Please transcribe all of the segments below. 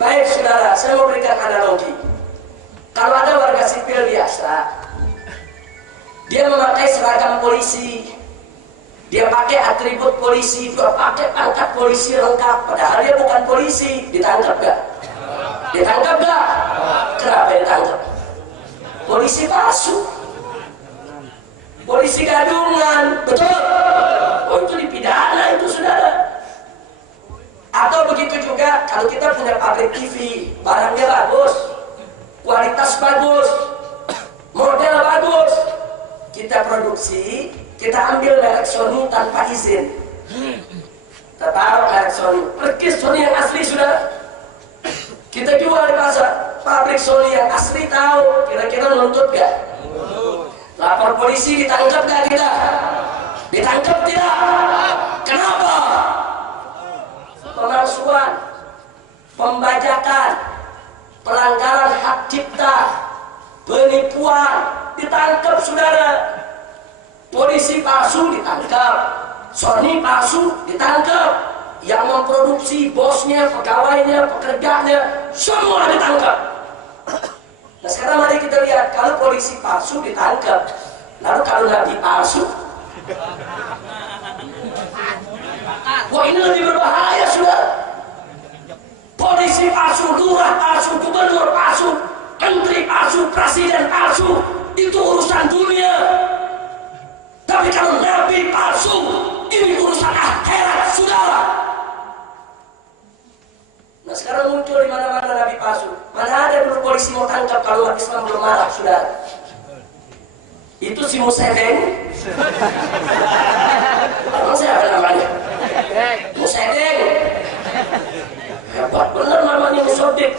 Baik saudara, saya mau berikan analogi. Kalau ada warga sipil biasa, dia memakai seragam polisi, dia pakai atribut polisi, dia pakai pangkat polisi lengkap, padahal dia bukan polisi, ditangkap gak? Ditangkap gak? Kenapa ditangkap? Polisi palsu, polisi gadungan, betul? Oh itu dipidana itu saudara. Atau begitu juga kalau kita punya pabrik TV, barangnya bagus, kualitas bagus, model bagus, kita produksi, kita ambil merek Sony tanpa izin, kita taruh merek Sony, pergi Sony yang asli sudah, kita jual di pasar, pabrik Sony yang asli tahu, kira-kira nuntut gak? Lapor polisi, ditangkap gak kita? Ditangkap tidak? Kenapa? Pemalsuan, pembajakan, pelanggaran hak cipta, penipuan, ditangkap saudara. Polisi palsu ditangkap, Sony palsu ditangkap, yang memproduksi bosnya, pegawainya, pekerjanya, semua ditangkap. Nah sekarang mari kita lihat, kalau polisi palsu ditangkap, lalu kalau nabi palsu, wah ini lebih berbahaya sudah. Polisi palsu, lurah palsu, gubernur palsu, menteri palsu, presiden palsu, itu urusan dunia. Tapi kalau nabi palsu, ini urusan akhirat saudara. Nah sekarang muncul di mana-mana nabi palsu. Mana ada dulu polisi mau tangkap kalau umat Islam belum marah saudara. Itu si Museveni. Apa siapa namanya? Museveni. Hebat bener namanya Museveni.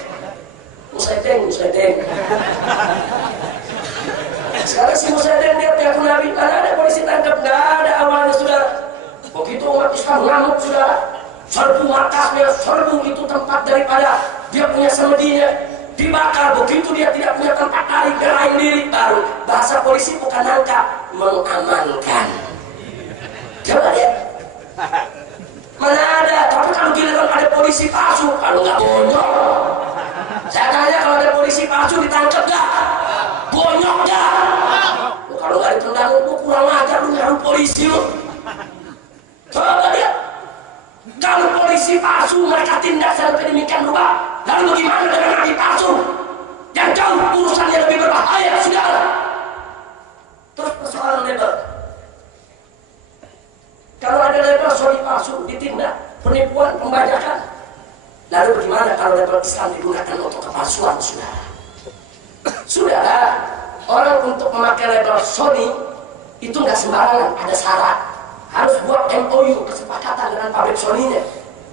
Museveni. Sekarang si Museveni dia pengaku nabi, mana ada polisi tangkap, nggak ada awalnya sudah. Begitu umat Islam ngamuk sudah, serbu markasnya, serbu itu tempat daripada dia punya semedinya, dibakar. Begitu dia tidak punya tempat lari, belain diri, baru bahasa polisi bukan nangkap, mengamankan. Coba lihat. Mana ada, tapi kalau giliran ada polisi palsu, kalau nggak bonyok. Saya tanya kalau ada polisi palsu ditangkap nggak? Bonyok nggak? Kalau nggak ditendang itu kurang ajar lu nyari polisi lu. Coba lihat. Kalau polisi palsu mereka tindak sampai demikian rupa, lalu bagaimana dengan nabi palsu? Yang jauh urusannya lebih berbahaya, saudara. Terus persoalan label. Kalau ada label Sony palsu ditindak, penipuan, pembajakan. Lalu bagaimana kalau label Islam digunakan untuk kepalsuan, saudara? Saudara, orang untuk memakai label Sony itu nggak sembarangan, ada syarat. Harus buat MOU, kesepakatan dengan pabrik Sony-nya.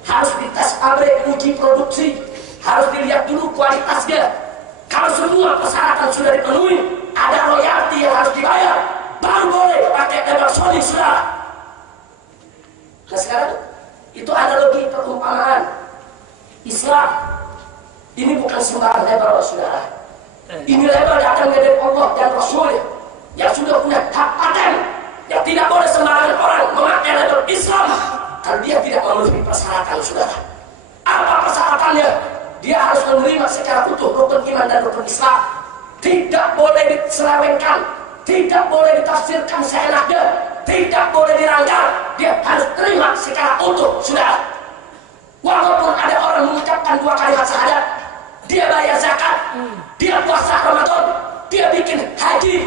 Harus dites pabrik, uji produksi. Harus dilihat dulu kualitasnya. Kalau semua persyaratan sudah dipenuhi, ada royalti yang harus dibayar, baru boleh pakai label Sony, saudara. Nah sekarang itu analogi perumpamaan Islam. Ini bukan sembarang label, saudara. Ini label datang dari Allah dan Rasulnya yang sudah punya hak paten, yang tidak boleh sembarangan orang memakai label Islam kalau dia tidak memenuhi persyaratan, saudara. Apa persyaratannya? Dia harus menerima secara utuh rukun iman dan rukun Islam. Tidak boleh diselewengkan, tidak boleh ditafsirkan seenaknya, tidak boleh diranggar. Dia harus terima secara utuh, saudara. Walaupun ada orang mengucapkan 2 kalimat syahadat, dia bayar zakat, dia puasa Ramadan, dia bikin haji,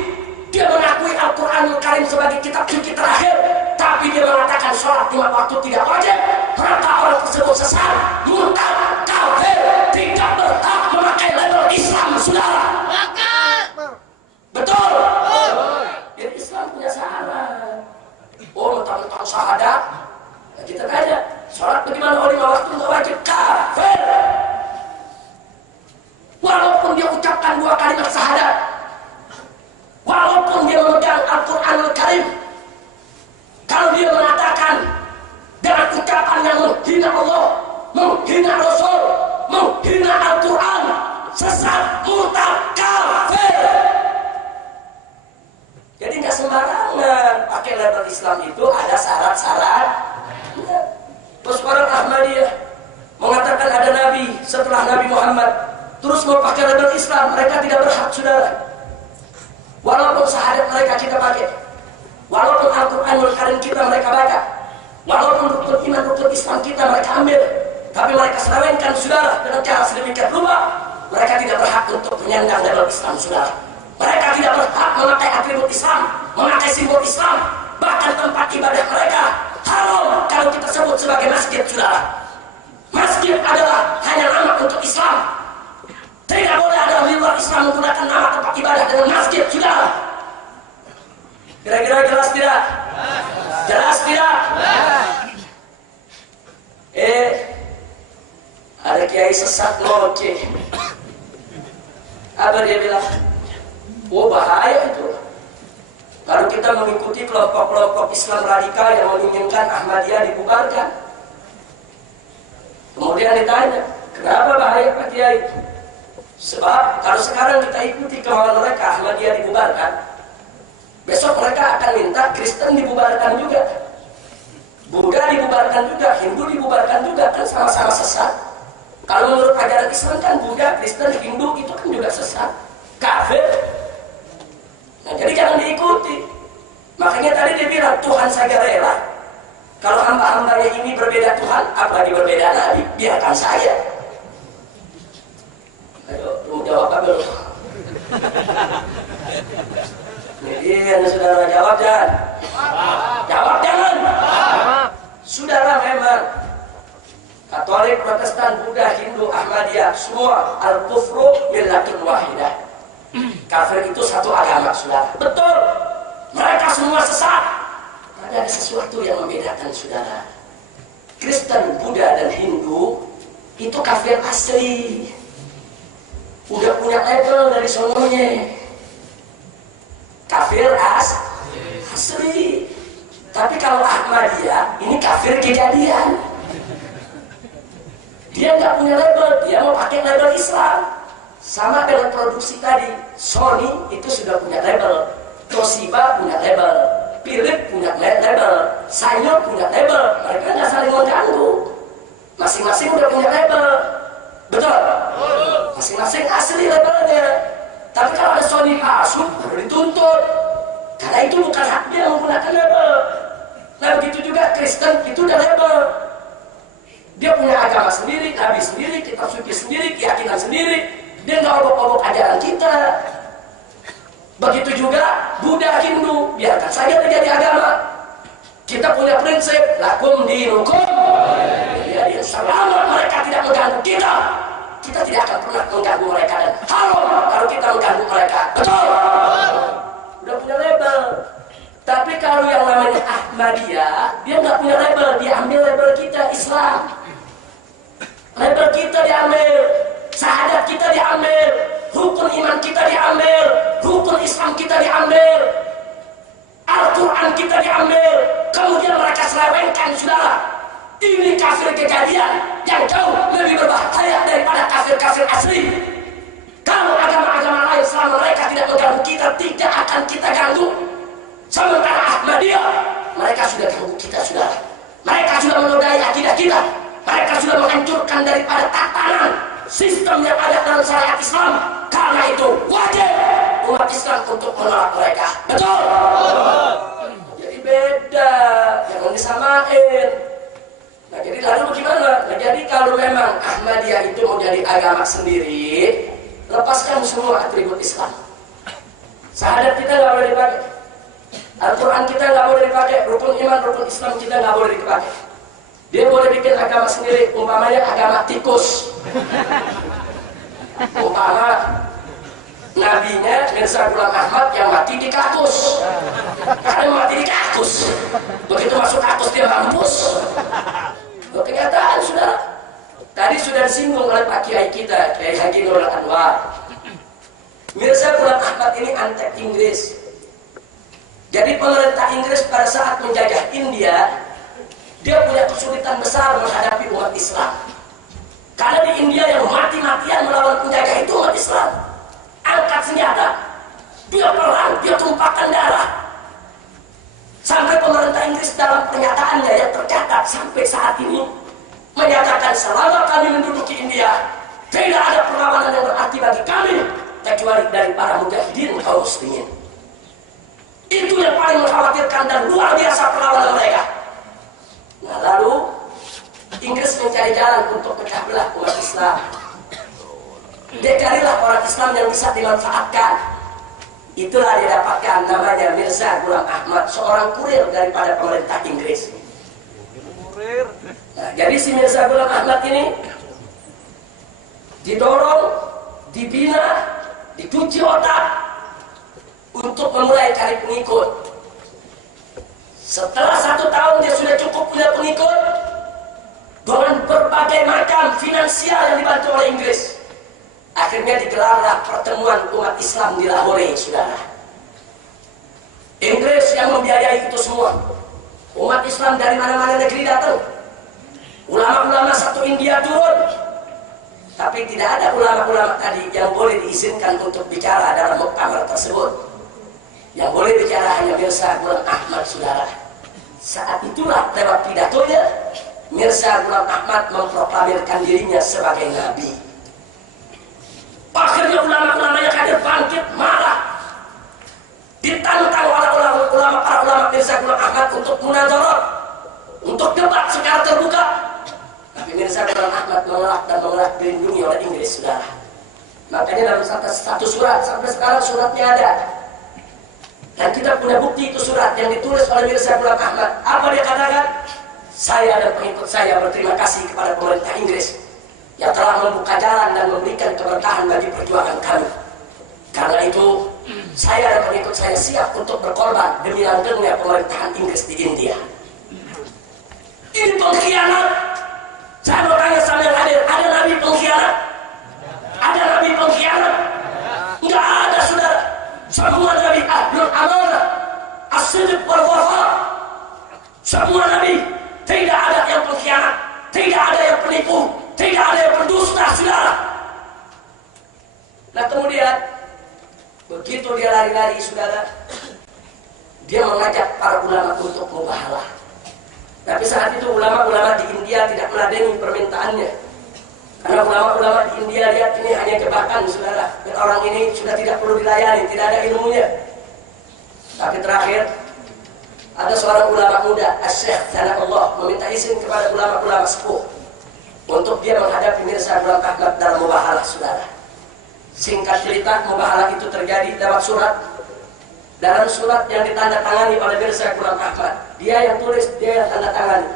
dia mengakui Al-Quranul Karim sebagai kitab suci terakhir, tapi dia mengatakan sholat 5 waktu tidak wajib, maka orang tersebut sesat, murtad, kafir, tidak berhak memakai label Islam, saudara. Betul? Jadi Islam punya syarat. Oh, mentang-mentang syahadat, nah, kita tanya, sholat bagaimana? Oh, 5 waktu tidak wajib, kafir. Walaupun dia ucapkan 2 kalimat syahadat, walaupun dia memegang Al-Quranul Karim, kalau dia mengatakan dengan ucapan yang menghina Allah, menghina Rasul, menghina Al-Quran, sesat, murtad, kafir. Jadi nggak sembarangan pakai label Islam, itu ada syarat-syarat. Terus orang Ahmadiyah mengatakan ada Nabi setelah Nabi Muhammad Muhammad terus mau pakai label Islam, mereka tidak berhak, saudara. Walaupun syahadat mereka kita pakai, walaupun Al-Quranul Karim kita mereka baca, walaupun rukun iman, rukun Islam kita mereka ambil, tapi mereka selewengkan, saudara, dengan cara sedemikian rupa, mereka tidak berhak untuk menyandang label Islam, saudara. Mereka tidak berhak memakai atribut Islam, memakai simbol Islam, bahkan tempat ibadah mereka haram kalau kita sebut sebagai masjid, saudara. Masjid adalah hanya nama untuk Islam. Tidak boleh ada di luar Islam menggunakan nama tempat ibadah dengan masjid, saudara. Kira-kira jelas tidak? Jelas tidak? Ada kiai sesat ngoceh. Apa dia bilang? Oh, bahaya itu. Kalau kita mengikuti kelompok-kelompok Islam radikal yang menginginkan Ahmadiyah dibubarkan. Kemudian ditanya, kenapa bahaya Pak Kiai? Sebab kalau sekarang kita ikuti kemauan mereka Ahmadiyah dibubarkan, besok mereka akan minta Kristen dibubarkan juga, Buddha dibubarkan juga, Hindu dibubarkan juga, kan sama-sama sesat. Kalau menurut ajaran Islam kan Buddha, Kristen, Hindu itu kan juga sesat, kafir. Nah, jadi jangan diikuti. Makanya tadi dia bilang Tuhan saja rela. Kalau hamba-hambanya ini berbeda Tuhan, apalagi berbeda Nabi, biarkan saya. Ayo, lu jawab apa belum? Ini saudara jawab jangan. Jawab jangan. Saudara memang Katolik, Protestan, Buddha, Hindu, Ahmadiyah, semua al-kufru millatun wahidah. Kafir itu satu agama, saudara. Betul. Mereka semua sesat. Tapi ada sesuatu yang membedakan, saudara. Kristen, Buddha, dan Hindu itu kafir asli. Udah punya label dari sononya. Kafir asli. Tapi kalau Ahmadiyah, ini kafir kejadian. Dia nggak punya label, dia mau pakai label Islam. Sama dengan produksi tadi, Sony itu sudah punya label, Toshiba punya label, Philips punya label, Sanyo punya label. Mereka nggak saling mengganggu. Masing-masing udah punya label, betul? Masing-masing asli labelnya. Tapi kalau ada Sony palsu, baru dituntut. Karena itu bukan hak dia menggunakan label. Nah begitu juga Kristen itu udah label. Dia punya agama sendiri, nabi sendiri, kitab suci sendiri, keyakinan sendiri. Dia nggak obok-obok ajaran kita. Begitu juga Buddha, Hindu, biarkan saja dia jadi agama. Kita punya prinsip lakum dinukum. Jadi selama mereka tidak mengganggu kita, kita tidak akan pernah mengganggu mereka, dan haram kalau kita mengganggu mereka. Betul? Udah punya label. Tapi kalau yang namanya Ahmadiyah, dia nggak punya label, dia ambil label kita Islam. Label kita diambil, syahadat kita diambil, rukun iman kita diambil, rukun Islam kita diambil, Al-Quran kita diambil. Kemudian mereka selewengkan, saudara. Ini kafir kejadian yang jauh lebih berbahaya daripada kafir-kafir asli. Kalau agama-agama lain selama mereka tidak mengganggu kita, tidak akan kita ganggu. Sementara Ahmadiyah, mereka sudah ganggu kita, saudara. Mereka sudah menodai akidah kita. Mereka sudah menghancurkan daripada tatanan sistem yang ada dalam syariat Islam. Karena itu wajib umat Islam untuk menolak mereka. Betul? Jadi beda, jangan disamain. Nah jadi lalu bagaimana? Nah jadi kalau memang Ahmadiyah itu mau jadi agama sendiri, lepaskan semua atribut Islam. Syahadat kita nggak boleh dipakai, Al-Quran kita nggak boleh dipakai, rukun iman, rukun Islam kita nggak boleh dipakai. Dia boleh bikin agama sendiri, umpamanya agama tikus. Umpama nabinya Mirza Ghulam Ahmad yang mati di kakus. Karena mati di kakus, begitu masuk kakus dia mampus. Kenyataan, saudara. Tadi sudah disinggung oleh Pak Kiai kita, Kiai Haji Nurul Anwar. Mirza Ghulam Ahmad ini antek Inggris. Jadi pemerintah Inggris pada saat menjajah India, dia punya kesulitan besar menghadapi umat Islam. Karena di India yang mati-matian melawan penjajah itu umat Islam. Angkat senjata, dia perang, dia tumpahkan darah. Sampai pemerintah Inggris dalam pernyataannya yang tercatat sampai saat ini menyatakan selama kami menduduki India, Tidak ada perlawanan yang berarti bagi kami kecuali dari para mujahidin kaum muslimin. Itu yang paling mengkhawatirkan dan luar biasa perlawanan mereka. Nah lalu Inggris mencari jalan untuk pecah belah umat Islam. Dia carilah orang Islam yang bisa dimanfaatkan. Itulah didapatkan namanya Mirza Ghulam Ahmad, seorang kurir daripada pemerintah Inggris. Nah, jadi si Mirza Ghulam Ahmad ini didorong, dibina, dicuci otak untuk memulai cari pengikut. Setelah 1 tahun dia sudah cukup punya pengikut dengan berbagai macam finansial yang dibantu oleh Inggris. Akhirnya digelarlah pertemuan umat Islam di Lahore, saudara. Inggris yang membiayai itu semua. Umat Islam dari mana-mana negeri datang. Ulama-ulama satu India turun. Tapi tidak ada ulama-ulama tadi yang boleh diizinkan untuk bicara dalam muktamar tersebut. Yang boleh bicara hanya Mirza Ghulam Ahmad, saudara. Saat itulah lewat pidatonya Mirza Ghulam Ahmad memproklamirkan dirinya sebagai nabi. Akhirnya ulama-ulama yang hadir bangkit marah, ditantang oleh para ulama Mirza Ghulam Ahmad untuk munadharah, untuk debat secara terbuka. Tapi Mirza Ghulam Ahmad menolak dan menolak dilindungi oleh Inggris, saudara. Makanya dalam satu surat, sampai sekarang suratnya ada. Dan kita punya bukti itu surat yang ditulis oleh Mirza Ghulam Ahmad. Apa dia katakan? Saya dan pengikut saya berterima kasih kepada pemerintah Inggris yang telah membuka jalan dan memberikan keberkahan bagi perjuangan kami. Karena itu, saya dan pengikut saya siap untuk berkorban demi langgengnya pemerintahan Inggris di India. Ini pengkhianat. Saya mau tanya sama yang hadir, ada nabi pengkhianat? Ada nabi pengkhianat? Enggak ada, saudara. Semua nabi ahlul amanah, as-sidq wal wafa. Semua nabi, tidak ada yang pengkhianat, tidak ada yang penipu, tidak ada yang pendusta, saudara. Nah kemudian begitu dia lari-lari, saudara, dia mengajak para ulama untuk mubahalah. Tapi saat itu ulama-ulama di India tidak meladeni permintaannya. Karena ulama-ulama di India lihat ini hanya jebakan, saudara. Dan orang ini sudah tidak perlu dilayani, tidak ada ilmunya. Tapi terakhir ada seorang ulama muda, Asy-Syaikh Sana'ullah, meminta izin kepada ulama-ulama sepuh untuk dia menghadapi Mirza Ghulam Ahmad dalam mubahalah, saudara. Singkat cerita, mubahalah itu terjadi lewat surat. Dalam surat yang ditandatangani oleh Mirza Ghulam Ahmad, dia yang tulis, dia yang tanda tangani.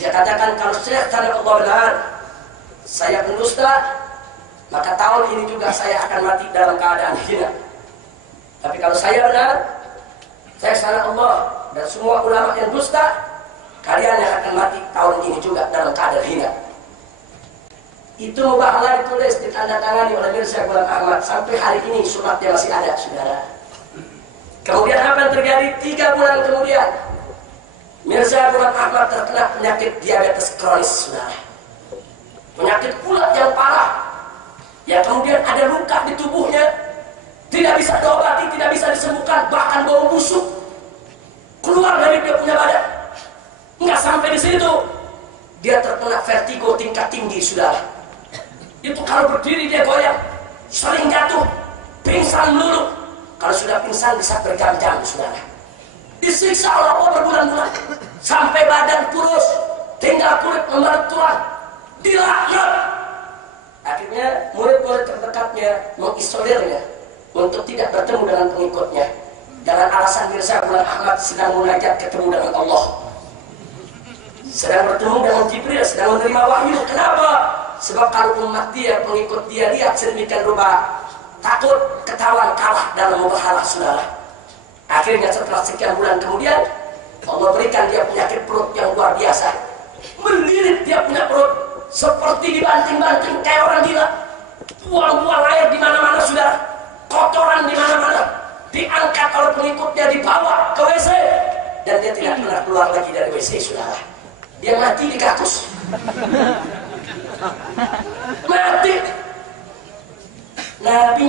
Dia katakan, kalau Syekh Sana'ullah benar, saya pendusta, maka tahun ini juga saya akan mati dalam keadaan hina. Tapi kalau saya benar, Syekh Sana'ullah dan semua ulama yang dusta, kalian yang akan mati tahun ini juga dalam keadaan hina. Itu mubahalah ditulis, ditandatangani oleh Mirza Ghulam Ahmad. Sampai hari ini suratnya masih ada, saudara. Kemudian apa yang terjadi? 3 bulan kemudian, Mirza Ghulam Ahmad terkena penyakit diabetes kronis, saudara. Penyakit pula yang parah, yang kemudian ada luka di tubuhnya, tidak bisa diobati, tidak bisa disembuhkan, bahkan bau busuk keluar dari dia punya badan. Enggak sampai di situ, dia terkena vertigo tingkat tinggi, saudara. Itu kalau berdiri dia goyang, sering jatuh, pingsan melulu. Kalau sudah pingsan bisa berjam-jam, saudara. Disiksa oleh Allah berbulan-bulan, sampai badan kurus, tinggal kulit membalut tulang, dilaknat. Akhirnya murid-murid terdekatnya mengisolirnya untuk tidak bertemu dengan pengikutnya, dengan alasan Mirza Ghulam Ahmad sedang munajat ketemu dengan Allah, sedang bertemu dengan Jibril, sedang menerima wahyu. Kenapa? Sebab kalau umat dia, pengikut dia lihat sedemikian rupa, takut ketahuan kalah dalam mubahalah, saudara. Akhirnya setelah sekian bulan kemudian, Allah berikan dia penyakit perut yang luar biasa. Mendirit dia punya perut, seperti dibanting-banting kayak orang gila. Buang-buang air di mana-mana, saudara. Kotoran di mana-mana. Diangkat oleh pengikutnya, dibawa ke WC, dan dia tidak pernah keluar lagi dari WC, saudara. Dia mati di kakus. Mati. Nabi